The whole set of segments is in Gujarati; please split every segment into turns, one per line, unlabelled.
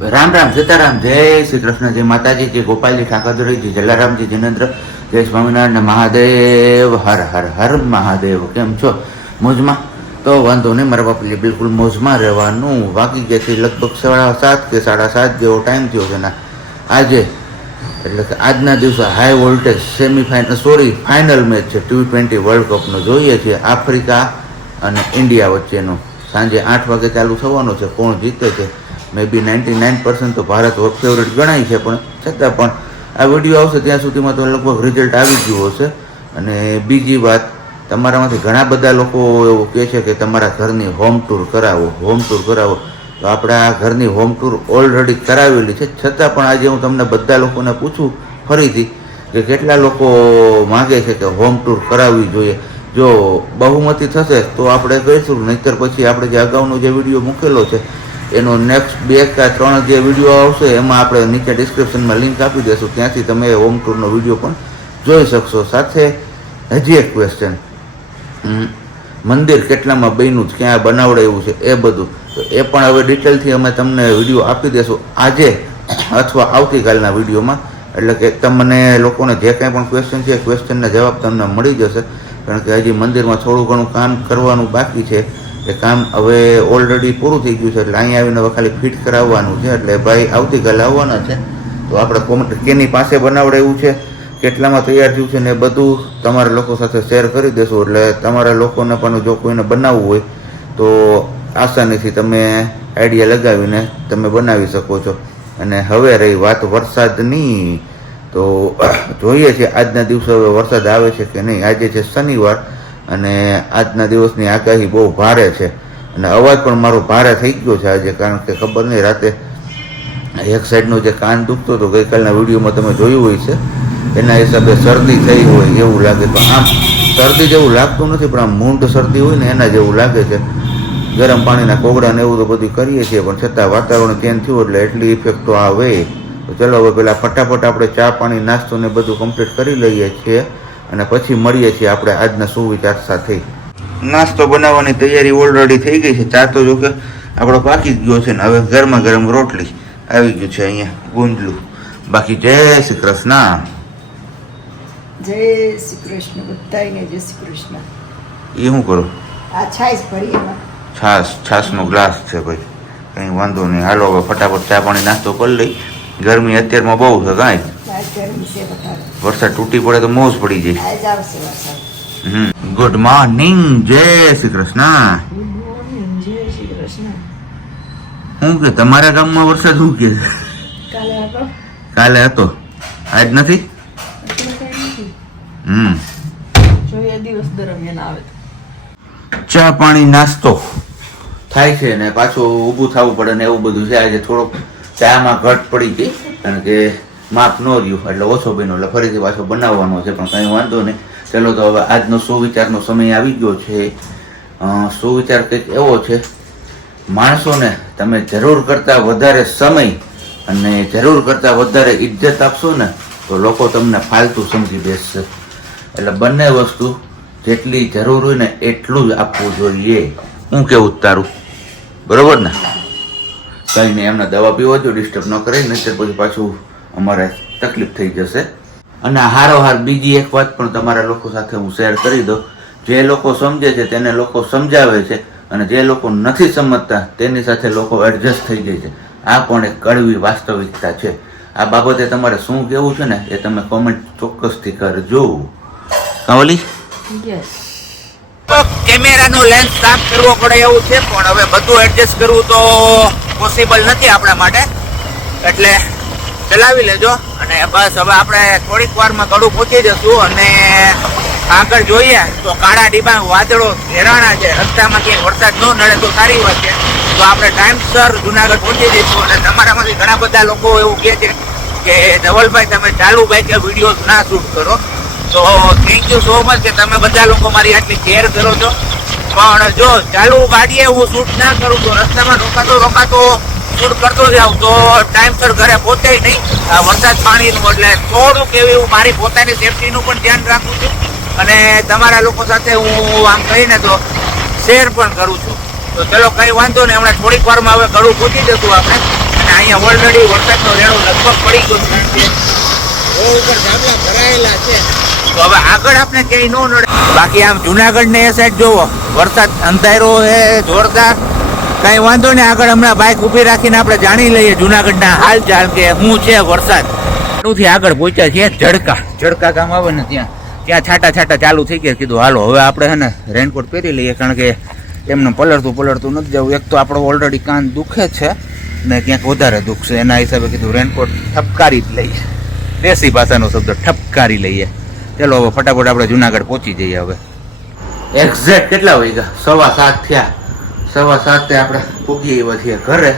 રામ રામ, સીતારામ, જય શ્રી કૃષ્ણ, જય માતાજી, જય ગોપાલજી, ઠાકોરજી, જય જલારામજી જિનેન્દ્ર, જય સ્વામિનારાયણ, મહાદેવ, હર હર હર, મહાદેવ. કેમ છો? મોજમાં? તો વાંધો નહીં, મારા બાપલી બિલકુલ મોજમાં રહેવાનું. વાગી ગયાથી લગભગ સાડા સાત કે સાડા સાત જેવો ટાઈમ થયો છે ને. આજે, એટલે કે આજના દિવસે high voltage semifinal sorry final match છે ટી ટ્વેન્ટી વર્લ્ડ કપનો જોઈએ છીએ આફ્રિકા અને ઇન્ડિયા વચ્ચેનો. સાંજે આઠ વાગે ચાલુ થવાનો છે, કોણ જીતે છે? Maybe ninety nine percent તો ભારત ફેવરેટ ગણાય છે, પણ છતાં પણ આ વીડિયો આવશે ત્યાં સુધીમાં તો લગભગ રિઝલ્ટ આવી ગયું હશે. અને બીજી વાત, તમારામાંથી ઘણા બધા લોકો એવું કહે છે કે તમારા ઘરની હોમ ટૂર કરાવો હોમ ટૂર કરાવો. તો આપણે આ ઘરની હોમ ટૂર ઓલરેડી કરાવેલી છે. છતાં પણ આજે હું તમને બધા લોકોને પૂછું ફરીથી કે કેટલા લોકો માગે છે કે હોમ ટૂર કરાવવી જોઈએ. જો બહુમતી થશે તો આપણે કહીશું, નહીંતર પછી આપણે જે અગાઉનો જે વીડિયો મૂકેલો છે એનો નેક્સ્ટ બે કે ત્રણ જે વીડિયો આવશે, એમાં આપણે નીચે ડિસ્ક્રિપ્શનમાં લિંક આપી દઈશું ત્યાંથી તમે હોમ ટૂરનો વીડિયો પણ જોઈ શકશો. સાથે હજી એક ક્વેશ્ચન મંદિર કેટલામાં બન્યું છે ક્યાં બનાવડાયું છે, એ બધું. તો એ પણ હવે ડિટેલથી અમે તમને વીડિયો આપી દઈશું આજે અથવા આવતીકાલના વિડીયોમાં એટલે કે તમને લોકોને જે કાંઈ પણ ક્વેશ્ચન છે ક્વેશ્ચનના જવાબ તમને મળી જશે. કારણ કે હજી મંદિરમાં થોડું ઘણું કામ કરવાનું બાકી છે. એ કામ હવે ઓલરેડી પૂરું થઈ ગયું છે, એટલે અહીંયા આવીને ખાલી ફિટ કરાવવાનું છે, એટલે ભાઈ આવતીકાલે આવવાના છે. તો આપણે કોમેન્ટ કેની પાસે બનાવડાવ્યું છે, કેટલામાં તૈયાર થયું છે ને એ બધું તમારા લોકો સાથે શેર કરી દેશું, એટલે તમારા લોકોને પણ જો કોઈને બનાવવું હોય, તો આસાનીથી તમે આઈડિયા લગાવીને તમે બનાવી શકો છો. અને હવે રહી વાત વરસાદની, તો જોઈએ છે આજના દિવસે હવે વરસાદ આવે છે કે નહીં? આજે છે શનિવાર અને આજના દિવસની આગાહી બહુ ભારે છે. અને અવાજ પણ મારો ભારે થઈ ગયો છે આજે, કારણ કે ખબર નહીં, રાતે એક સાઈડનો જે કાન દુખતો હતો, ગઈકાલના વિડીયોમાં તમે જોયું હોય છે, એના હિસાબે શરદી થઈ હોય એવું લાગે તો આમ, શરદી જેવું લાગતું નથી, પણ આમ મૂંઢ શરદી હોય ને એના જેવું લાગે છે. ગરમ પાણીના કોગડાને એવું તો બધું કરીએ છીએ, પણ છતાં વાતાવરણ ચેન્જ થયું એટલે એટલી ઇફેક્ટ તો આવે. તો ચલો હવે પહેલાં ફટાફટ આપણે ચા પાણી, નાસ્તો ને બધું કમ્પ્લીટ કરી લઈએ છીએ. અને પછી મળીએ છીએ આપણે આજના સુવિચાર સાથે. નાસ્તો બનાવવાની તૈયારી ઓલરેડી થઈ ગઈ છે. ચા તો જો કે આપણો પાકી જ ગયો છે ને હવે ગરમા ગરમ રોટલી આવી ગયું છે અહીંયા ગુંજલું બાકી જય શ્રી કૃષ્ણ.
જય શ્રી કૃષ્ણ બધાને જય શ્રી કૃષ્ણ.
એ શું કરું?
આ છાશ ભરી છાશ
છાસ છાસનો ગ્લાસ છે ભાઈ. કંઈ વાંધો નહીં. હાલો હવે ફટાફટ ચા પાણી નાસ્તો કરી લઈ. ગરમી અત્યારમાં બહુ છે કાંઈ. વરસાદ તૂટી પડે તો મોજ પડી જાય. હમ. ગુડ મોર્નિંગ જય શ્રી કૃષ્ણ. શું કે તમારા ગામમાં વરસાદ શું કે?
કાલે
કાલે હતો. આજ નથી?
નથી.
હમ.
દિવસ દરમિયાન આવે
ચા પાણી નાસ્તો થાય છે ને પાછું ઊભું થવું પડે ને એવું બધું છે. આજે થોડોક ચામાં ઘટ પડી ગઈ કારણ કે માપ ન રહ્યું એટલે ઓછો બન્યો, એટલે ફરીથી પાછો બનાવવાનો છે, પણ કંઈ વાંધો નહીં. ચલો તો હવે આજનો સુવિચારનો સમય આવી ગયો છે. સુવિચાર કંઈક એવો છે. માણસોને તમે જરૂર કરતાં વધારે સમય અને જરૂર કરતાં વધારે ઇજ્જત આપશો ને, તો લોકો તમને ફાલતુ સમજી બેસશે. એટલે બંને વસ્તુ જેટલી જરૂર હોય ને એટલું જ આપવું જોઈએ. હું કેવું તારું? બરોબર ને? કંઈ નહીં, એમને દવા પીવો જો ડિસ્ટર્બ ન કરે નહીંતર પછી પાછું અમારે તકલીફ થઈ જશે. અને હારોહાર બીજી એક વાત પણ તમારા લોકો સાથે હું શેર કરી દઉં. જે લોકો સમજે છે તેને લોકો સમજાવે છે અને જે લોકો નથી સમજતા તેની સાથે લોકો એડજસ્ટ થઈ જાય છે. આ પણ એક કડવી વાસ્તવિકતા છે. આ બાબતે તમારે શું કહેવું છે ને એ તમે કોમેન્ટ ચોક્કસથી કરજો. કાવલી?
કેમેરાનો લેન્સ સાફ કરવો પડે એવું છે પણ હવે બધું એડજસ્ટ કરવું તો પોસિબલ નથી આપણા માટે. એટલે ચલાવી લેજો. અને બસ હવે આપણે થોડીક વારમાં કડું પહોંચી જશું અને આગળ જોઈએ તો કાળા ડીબા વાદળો ઘેરાણા છે. રસ્તામાં ક્યાંય વરસાદ ન નડે તો સારી વાત છે. તો આપણે ટાઈમસર જુનાગઢ પહોંચી જઈશું અને તમારામાંથી ઘણા બધા લોકો એવું કહે છે કે, ધવલભાઈ, તમે ચાલુ બાઈકે વીડિયો ના શૂટ કરો. તો થેન્ક યુ સો મચ કે તમે બધા લોકો મારી આટલી કેર કરો છો. પણ જો ચાલુ ગાડીએ હું શૂટ ના કરું તો રસ્તામાં રોકાતો રોકાતો શૂટ કરતો જાઉં તો ટાઈમસર ઘરે પહોંચે નહીં. આ વરસાદ પાણીનું એટલે થોડુંક એવી હું મારી પોતાની સેફટીનું પણ ધ્યાન રાખું છું. અને તમારા લોકો સાથે હું આમ કહીને તો શેર પણ કરું છું. તો ચલો કંઈ વાંધો નહીં હમણાં થોડીક વારમાં હવે ઘરું પહોંચી જતું આપણે.
અને અહીંયા ઓલરેડી વરસાદનો રેણો લગભગ પડી ગયો છે. કારણ કે રોડ ઉપર ધાબળા ભરાયેલા છે. તો હવે આગળ આપણે ક્યાંય ન નડે. બાકી આમ જુનાગઢ ને એ સાઈડ જોવો. વરસાદ અંધારો છે જોરદાર. કઈ વાંધો નહીં, આગળ હમણાં બાઇક ઊભી રાખીને આપણે જાણી લઈએ જુનાગઢના હાલ ચાલ કે શું છે વરસાદ. થી આગળ પહોંચ્યા છીએ ઝડકા. ઝડકા ગામ આવે ને ત્યાં. ત્યાં છાટા છાટા ચાલુ થઈ ગયા કીધું હાલો, હવે આપણે હે ને રેનકોટ પહેરી લઈએ, કારણ કે એમને પલળતું પલળતું નથી જવું. એક તો આપણો ઓલરેડી કાન દુખે છે ને ક્યાંક વધારે દુખશે એના હિસાબે કીધું રેનકોટ ઠપકારી જ લઈએ. દેશી ભાષાનો શબ્દ ઠપકારી લઈએ. ચલો, હવે ફટાફટ આપણે જુનાગઢ પહોંચી જઈએ હવે. એક્ઝેક્ટ કેટલા વાગ્યા? સવા સાત થયા. સવા સાતે આપણે પૂગી છીએ ઘરે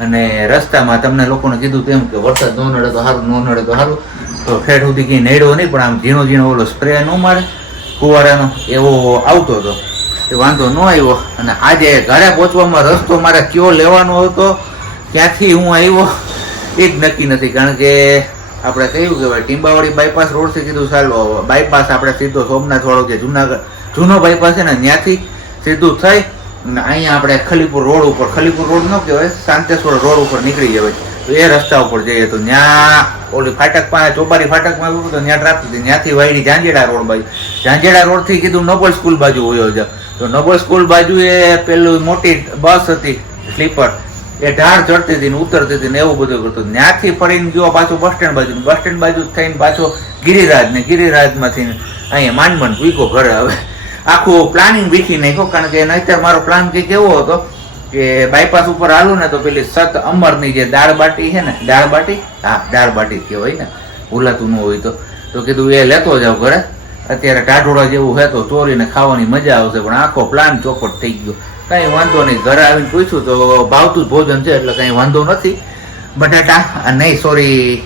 અને રસ્તામાં તમને લોકોને કીધું તેમ કે વરસાદ ન નડે તો સારું ન નડે તો સારું તો ખેડ સુધી કંઈ નડ્યો નહીં, પણ આમ ઝીણો ઝીણો ઓલો સ્પ્રે ન મારે કુવારાનો એવો આવતો હતો. એ વાંધો ન આવ્યો. અને આજે ઘરે પહોંચવામાં રસ્તો મારે કયો લેવાનો હતો, ક્યાંથી હું આવ્યો, એ જ નક્કી નથી. કારણ કે આપણે કહ્યું કે ભાઈ ટીંબાવાડી બાયપાસ રોડથી કીધું, ચાલો બાયપાસ આપણે સીધો સોમનાથ વાળો જે જુનાગઢ જૂનો બાયપાસ છે ને, ત્યાંથી સીધું થઈ અહીંયા આપણે ખલીપુર રોડ ઉપર, ખલીપુર રોડ ન કહેવાય શાંતેશ્વર રોડ ઉપર નીકળી જવાય. તો એ રસ્તા ઉપર જઈએ તો ત્યાં ઓલી ફાટક પાસે, ચોબારી ફાટકમાં આવ્યું તો ત્યાં ટ્રાફિક ત્યાંથી વાયડી ઝાંઝેડા રોડ બાજુ. ઝાંઝેડા રોડથી કીધું નોબલ સ્કૂલ બાજુ હોય છે તો નોબલ સ્કૂલ બાજુ એ પેલું મોટી બસ હતી, સ્લીપર. એ ઢાળ ચડતી હતી ને ઉતરતી હતી ને એવું બધું કરતું ત્યાંથી ફરીને ગયો પાછો બસ સ્ટેન્ડ બાજુ. બસ સ્ટેન્ડ બાજુ થઈને પાછો ગિરિરાજ ને ગિરિરાજમાંથી અહીંયા માંડમન વીકો ઘરે હવે આખું પ્લાનિંગ વીખી નાખ્યો. કારણ કે નહીતર મારો પ્લાન કંઈક એવો હતો કે બાયપાસ ઉપર હાલું ને તો પેલી સત અમરની જે દાળ બાટી છે ને, દાળ બાટી? હા, દાળ બાટી કહેવાય ને ભૂલાતું ન હોય તો. તો કીધું, એ, લેતો જાવ ઘરે. અત્યારે ટાઢોળા જેવું હે તો ચોરીને ખાવાની મજા આવશે, પણ આખો પ્લાન ચોખટ થઈ ગયો. કાંઈ વાંધો નહીં, ઘરે આવીને પૂછ્યું તો ભાવતું જ ભોજન છે, એટલે કાંઈ વાંધો નથી. બટાટા નહીં સોરી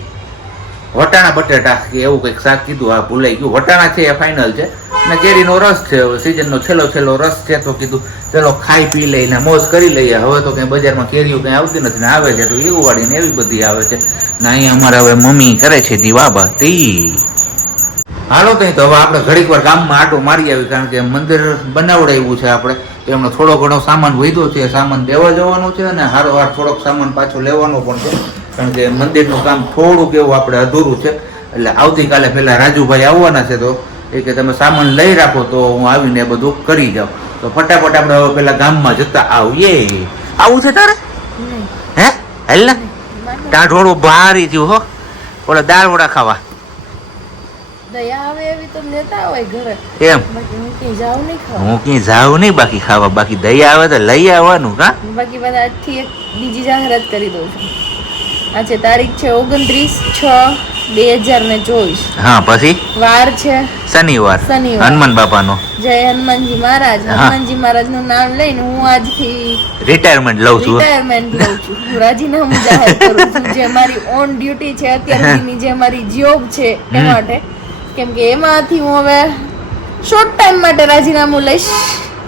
વટાણા બટાટા, કે એવું કંઈક શાક કીધું આ ભૂલાઈ ગયું. વટાણા છે, એ ફાઇનલ છે. ને કેરીનો રસ છે. હવે સિઝનનો છેલ્લો છેલ્લો રસ છે તો કીધું, ચલો ખાઈ પી લઈને મોજ કરી લઈએ. હવે તો કંઈ બજારમાં કેરીઓ કંઈ આવતી નથી ને આવે છે તો એવું વાળીને એવી બધી આવે છે. ને અહીંયા અમારે હવે મમ્મી કરે છે દીવાબા તી હાલો કંઈ તો હવે આપણે ઘડીક વાર ગામમાં આટો મારી આવી કારણ કે મંદિર બનાવડાવ્યું છે આપણે. એમનો થોડો ઘણો સામાન વધ્યો છે. સામાન દેવા જવાનો છે અને હારો હાર થોડોક સામાન પાછો લેવાનો પણ છે. કારણ કે મંદિરનું કામ થોડુંક એવું આપણે અધૂરું છે. એટલે આવતીકાલે પેલા રાજુભાઈ આવવાના છે તો એ કે તમે સામાન લઈ રાખો તો હું આવીને બધું કરી જાઉં. તો ફટાફટ આપણે હવે પેલા ગામમાં જતા આવીએ. આવું છે તારે? હે? હેલ ને? ત્યાં ઢોળું ભારી થયું હો. ઓલા દાળ વડા ખાવા.
હું નહીં
જાઉં બાકી ખાવા. બાકી દયા આવે તો લઈ આવવાનું કા
બાકી બધા એક બીજી જાહેરાત કરી દઉં છું. આજે તારીખ છે ઓગણત્રીસ છ બે હજાર ને ચોવીસ.
હા પછી?
વાર છે.
શનિવાર.
શનિવાર.
હનુમાન બાપાનો.
જય હનુમાનજી મહારાજ. હનુમાનજી મહારાજનું નામ લઈને હું આજથી
રિટાયરમેન્ટ લઉં છું.
રિટાયરમેન્ટ લઉં છું. હું રાજીનામું જાહેર કરું છું. જે મારી ઓન ડ્યુટી છે અત્યાર જે મારી જોબ છે એ માટે. કેમ કે એમાંથી હું હવે શોર્ટ ટાઈમ માટે રાજીનામું લઈશ.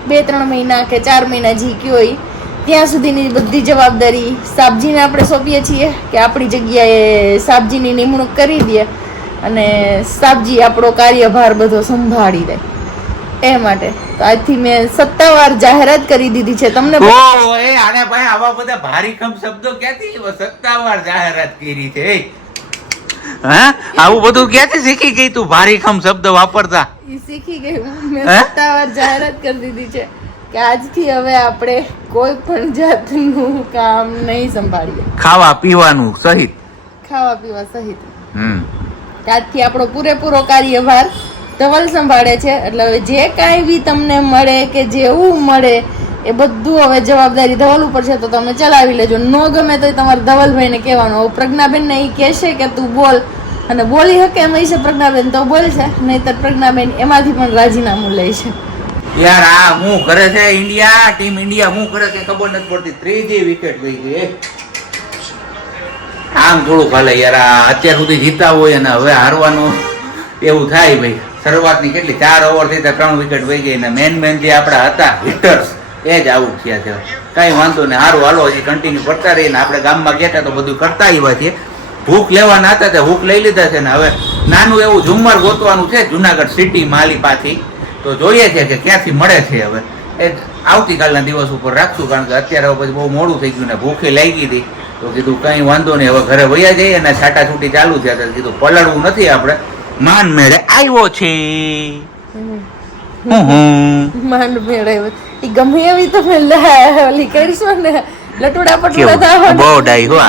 બે ત્રણ મહિના કે ચાર મહિના જી કયો ઈ. ત્યાં સુધીની બધી જવાબદારી સાબજીને આપણે સોંપીએ છીએ કે આપણી જગ્યાએ સાબજીની નિમણૂક કરી દે અને સાબજી આપણો કાર્યભાર બધો સંભાળી દે એ માટે તો આજથી મેં સત્તાવાર જાહેરાત કરી દીધી છે તમને
એ આને ભાઈ આવા બધા ભારીખમ શબ્દો ક્યાંથી સત્તાવાર જાહેરાત કરી છે હા? આવું બધું ક્યાંથી શીખી ગઈ તું ભારીખમ શબ્દ વાપરતા?
શીખી ગઈ મેં સત્તાવાર જાહેરાત કરી દીધી છે. કે આજથી હવે આપણે કોઈ પણ જાતનું કામ નહીં સંભાળીએ.
ખાવા પીવાનું સહિત.
ખાવા પીવા સહિત.
હમ.
આજથી આપણો પૂરેપૂરો કાર્યભાર ધવલ સંભાળે છે. એટલે હવે જે કાંઈ બી તમને મળે કે જેવું મળે એ બધું હવે જવાબદારી ધવલ ઉપર છે તો તમે ચલાવી લેજો. ન ગમે તો તમારે ધવલભાઈને કહેવાનું. હવે પ્રજ્ઞાબેનને એ કહેશે કે તું બોલ. અને બોલી શકે એમ છે પ્રજ્ઞાબેન તો બોલશે નહીતર પ્રજ્ઞાબેન એમાંથી પણ રાજીનામું લે છે
યાર, આ હું કરે છે ઇન્ડિયા? ટીમ ઇન્ડિયા હું કરે છે? ખબર નથી પડતી. ત્રીજી વિકેટ ગઈ ગઈ આમ થોડુંક ખાલે યાર, આ અત્યાર સુધી જીતા હોય અને હવે હારવાનું એવું થાય ભાઈ. શરૂઆતની કેટલી? ચાર ઓવર થઈ ત્રણ વિકેટ વહી ગઈ ને મેન મેન જે આપણા હતા હિટર્સ એ જ આઉટ થયા છે. કઈ વાંધો નહીં સારું હાલો, હજી કન્ટિન્યુ કરતા રહીએ ને આપણે ગામમાં ગયા તો બધું કરતા આવ્યા છીએ. ભૂખ લેવાના હતા તે ભૂખ લઈ લીધા છે ને હવે નાનું એવું ઝુમ્મર ગોતવાનું છે, જુનાગઢ સિટી માલી પાથી તો જોઈએ છે કે ક્યાંથી મળે છે હવે. એ આવતીકાલના દિવસ ઉપર રાખશું કારણ કે અત્યારે પછી બહુ મોડું થઈ ગયું ને ભૂખે લાગી હતી. તો કીધું કઈ વાંધો નહીં હવે ઘરે વયા જઈએ અને છાટા છૂટી ચાલુ થયા તો કીધું પલળવું નથી આપણે. માન મેળે આવ્યો છે.
માંડ ગમે એવી તમે ઓલી કરશો ને લટુડા પટુડા થાવ
બહુ ડાઈ હો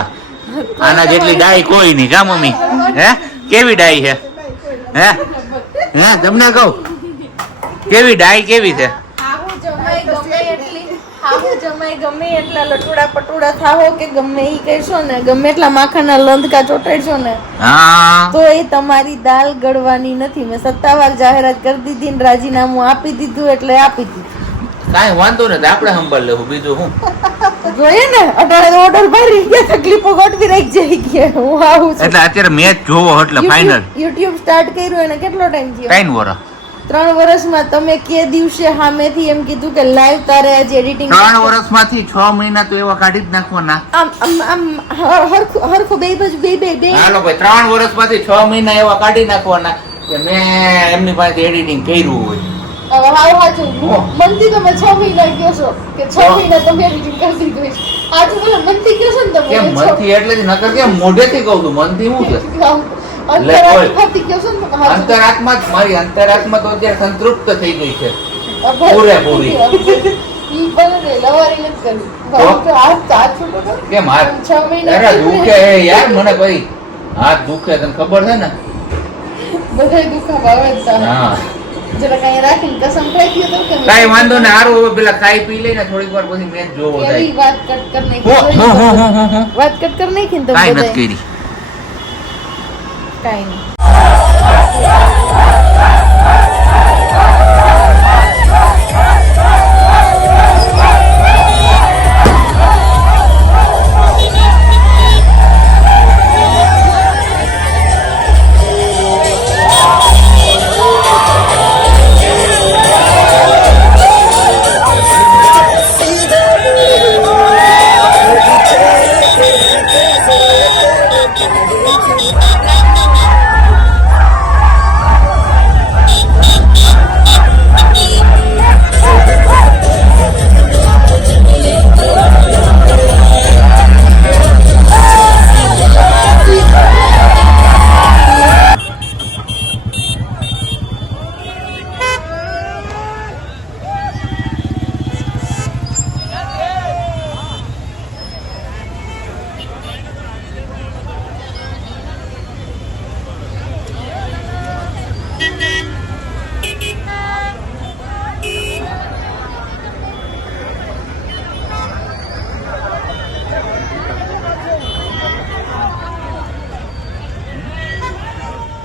આના જેટલી ડાઈ કોઈ નહીં કા મમ્મી? હે? કેવી ડાઈ છે? હે? હે? તમને કહું? કેવી ડાઈ કેવી છે?
જમાય ગમે એટલી લટુડા પટુડા થાવો કે ગમે ઈ કહેશો ને ગમે એટલા માખણના લંધકા ચોટાડશો ને
હા.
તો એ તમારી દાલ ગળવાની નથી. મેં સત્તાવાર જાહેરાત કરી દીધી ને રાજીનામું આપી દીધું એટલે આપી દીધું.
કાંઈ વાંધો નથી આપણે સંભાળ લેવું બીજું હું?
જોઈએ ને અટાણે ઓર્ડર ભરી ગયા તકલીફો ગોઠવી રાખી જઈ હું આવું
એટલે અત્યારે મેચ જોવો એટલે ફાઇનલ
યુટ્યુબ સ્ટાર્ટ કર્યું એને કેટલો ટાઈમ થયો?
ત્રણ વરસ.
ત્રણ વર્ષમાં તમે કે દિવસે સામેથી એમ કીધું કે લાઈવ તારે આજે એડિટિંગ
ત્રણ વર્ષમાંથી છ મહિના તો એવા કાઢી જ નાખવાના.
આમ આમ આમ હરખું હરખું બે બાજુ બે બે બે
હાલો ભાઈ ત્રણ વર્ષમાંથી છ મહિના એવા કાઢી નાખવાના કે મેં એમની પાસે એડિટિંગ કર્યું હોય.
હવે હાવ હાચું. મનથી તમે છ મહિના કહો છો કે છ મહિના તમે એડિટિંગ કરી દીધું. હાચું બોલો મનથી કહો છો ને તમે
મનથી? એટલે જ નકર કેમ મોઢેથી કહું છું? મનથી
હું કહો.
અંતરાત્મા મારી અંતરાત્મા તો અત્યારે સંતૃપ્ત થઈ ગઈ છે. પૂરેપૂરી. કેમ હાથ દુખે યાર મને ભાઈ. હાથ દુખે તને ખબર છે ને?
બધાય જ
હા.
જરા કાંઈ રાખીને કસમ ખાઈ ગયો તો કે
વાંધો ને હારું હવે પેલા ખાઈ પી લઈને થોડીક વાર પછી મેચ જોવો
કેવી વાત કટ કર નાખી.
હો, હો, હો, હો, હો, હો.
વાત કટ કર નાખી ને તમે
નથી કરી.
કાંઈ નહીં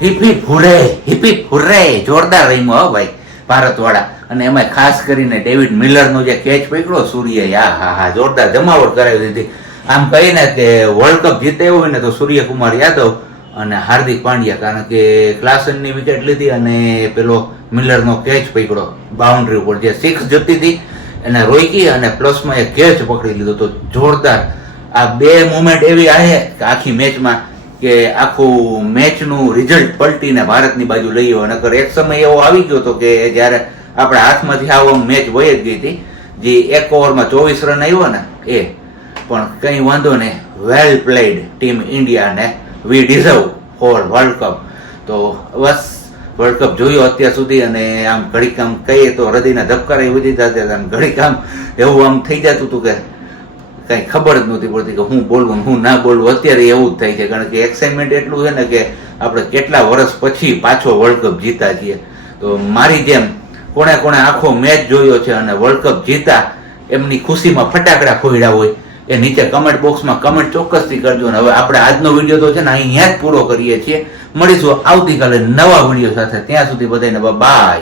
હિપ હુરે હિપ હુરે જોરદાર રહીમો હો ભાઈ, ભારતવાળા. અને એમાં ખાસ કરીને ડેવિડ મિલરનો જે કેચ પકડ્યો સૂર્ય હા હા હા જોરદાર જમાવટ કરાવી દીધી. આમ કહીને કે વર્લ્ડ કપ જીતે હોય ને તો સૂર્યકુમાર યાદવ અને હાર્દિક પાંડ્યા, કારણ કે ક્લાસનની વિકેટ લીધી અને પેલો મિલરનો કેચ પકડ્યો બાઉન્ડ્રી ઉપર. જે સિક્સ જતી હતી, એને રોકી અને પ્લસમાં એ કેચ પકડી લીધો. તો જોરદાર. આ બે મોમેન્ટ એવી આવે કે આખી મેચમાં કે આખું મેચનું રિઝલ્ટ પલટીને ભારતની બાજુ લઈ આવ્યો. નકર એક સમય એવો આવી ગયો હતો કે જ્યારે આપણા હાથમાંથી આવો મેચ વહી જ ગઈ હતી. જે એક ઓવરમાં ચોવીસ રન આવ્યો ને, એ. પણ કંઈ વાંધો નહીં. Well played team ઇન્ડિયાને we deserve for world cup તો બસ વર્લ્ડ કપ જોયો અત્યાર સુધી અને આમ ઘડીક આમ કહીએ તો હૃદયના ધબકારા એ વધી જતા હતા ઘડીક આમ એવું આમ થઈ જતું હતું કે કઈ ખબર જ નહોતી પડતી કે હું બોલવું હું ના બોલવું. અત્યારે એવું જ થાય છે, કારણ કે એક્સાઇટમેન્ટ એટલું છે ને કે આપણે કેટલા વર્ષ પછી પાછો વર્લ્ડ કપ જીતા છીએ. તો મારી જેમ કોણે કોણે આખો મેચ જોયો છે અને વર્લ્ડ કપ જીતા, એમની ખુશીમાં ફટાકડા ફોડ્યા હોય. એ નીચે કમેન્ટ બોક્સમાં કમેન્ટ ચોક્કસથી કરજો અને હવે આપણે આજનો વીડિયો તો છે ને અહીંયા જ પૂરો કરીએ છીએ. મળીશું આવતીકાલે નવા વીડિયો સાથે. ત્યાં સુધી બધાને બાય